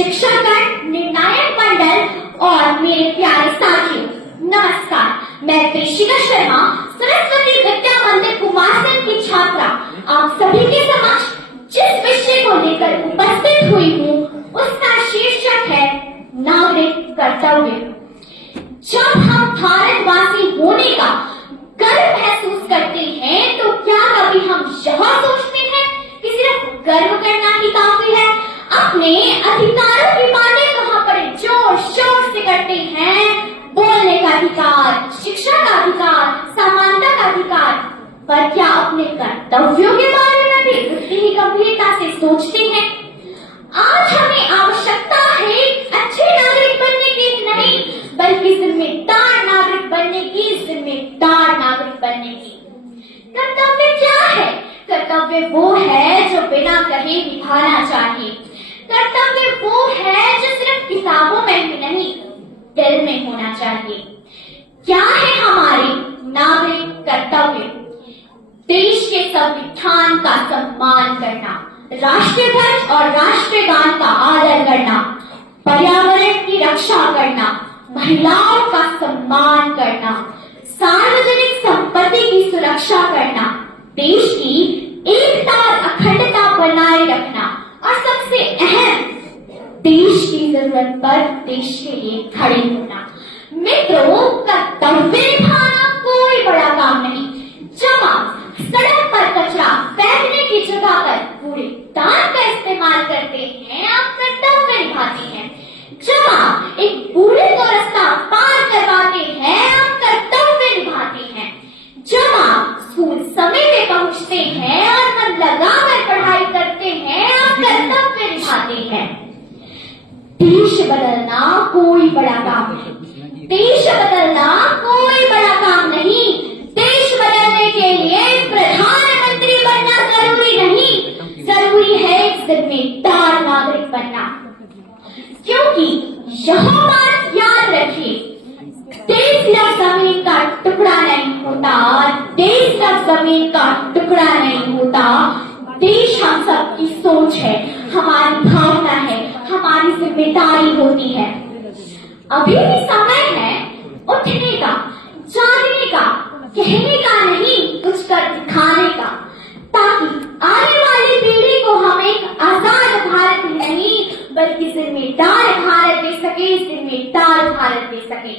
शिक्षकगण, निर्णायक मंडल और मेरे प्यारे साथियों, नमस्कार। मैं प्रेषिका शर्मा, सरस्वती विद्या मंदिर कुमारसैन की छात्रा, आप सभी के समक्ष जिस विषय को लेकर उपस्थित हुई हूँ उसका शीर्षक है नागरिक कर्तव्य। जब हम भारतवासी होने का गर्व महसूस करते हैं तो क्या कभी हम यह सोचते हैं कि सिर्फ गर्व करना ही काफी है? अपने अधिकारों की बातें कहाँ पर जोर शोर से करते हैं, बोलने का अधिकार, शिक्षा का अधिकार, समानता का अधिकार, पर क्या अपने कर्तव्यों के बारे में भी उतनी ही गंभीरता से सोचते हैं? आज हमें आवश्यकता है अच्छे नागरिक बनने की नहीं, बल्कि जिम्मेदार नागरिक बनने की, जिम्मेदार नागरिक बनने की। कर्तव्य क्या है? कर्तव्य वो है जो बिना कहे निभाना चाहिए। कर्तव्य वो है जो सिर्फ किताबों में ही नहीं, दिल में होना चाहिए। क्या है हमारे नागरिक कर्तव्य? देश के संविधान का सम्मान करना, राष्ट्रीय ध्वज और राष्ट्रीय गान का आदर करना, पर्यावरण की रक्षा करना, महिलाओं का सम्मान करना, सार्वजनिक संपत्ति की सुरक्षा करना, देश की एकता और अखंडता बनाए रखना और सबसे अहम, देश की जरूरत पर देश के लिए खड़े होना। मित्रों, कर्तव्य निभाना कोई बड़ा काम नहीं। जमा सड़क पर कचरा फेंकने की जगह पर कूड़ेदान का इस्तेमाल करते हैं, आप कर्तव्य निभाते हैं। जमा एक बूढ़े को रास्ता पार करवाते हैं, आप कर्तव्य निभाते हैं। जमा स्कूल समय पे पहुंचते हैं और मन लगाकर पढ़ाई करते हैं, आप कर्तव्य निभाते हैं। देश बदलना कोई बड़ा काम नहीं। देश बदलना कोई बड़ा काम नहीं। देश बदलने के लिए प्रधानमंत्री बनना जरूरी नहीं, जरूरी है एक जिम्मेदार नागरिक बनना। क्योंकि यह बात याद रखिए, देश सिर्फ जमीन का टुकड़ा नहीं होता, देश सिर्फ जमीन का टुकड़ा नहीं होता। देश हम सबकी सोच है, हमारी भावना है, हमारी जिम्मेदारी होती है। अभी भी समय है उठने का, जागने का, कहने का नहीं, कुछ कर दिखाने का, ताकि आने वाली पीढ़ी को हम एक आजाद भारत नहीं बल्कि जिम्मेदार भारत दे सके, जिम्मेदार भारत दे सके।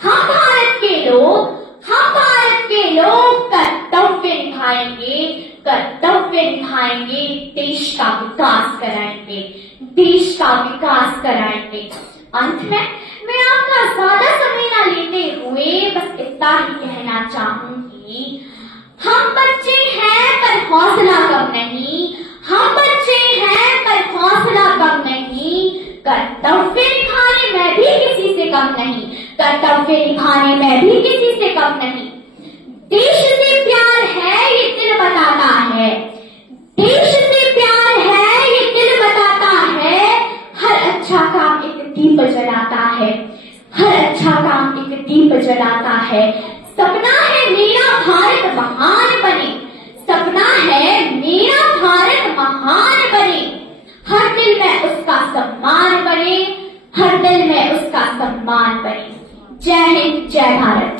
हम भारत के लोग कर्तव्य निभाएंगे, कर्तव्य निभाएंगे, देश का विकास कराएंगे, देश का विकास कराएंगे। अंत में मैं आपका ज्यादा समय न लेते हुए बस इतना ही कहना चाहूंगी, हम बच्चे हैं पर हौसला कम नहीं, हम बच्चे हैं पर हौसला कम नहीं। कर्तव्य निभाने में भी किसी से कम नहीं, कर्तव्य निभाने में भी किसी से कम नहीं। देश से प्यार है ये दिल बताता है, देश से प्यार है ये दिल बताता है। हर अच्छा काम एक दीप जलाता है, हर अच्छा काम एक दीप जलाता है। सपना है मेरा भारत महान बने, सपना है मेरा भारत महान बने। हर दिल में उसका सम्मान बने, हर दिल में उसका सम्मान बने। जय हिंद, जय भारत।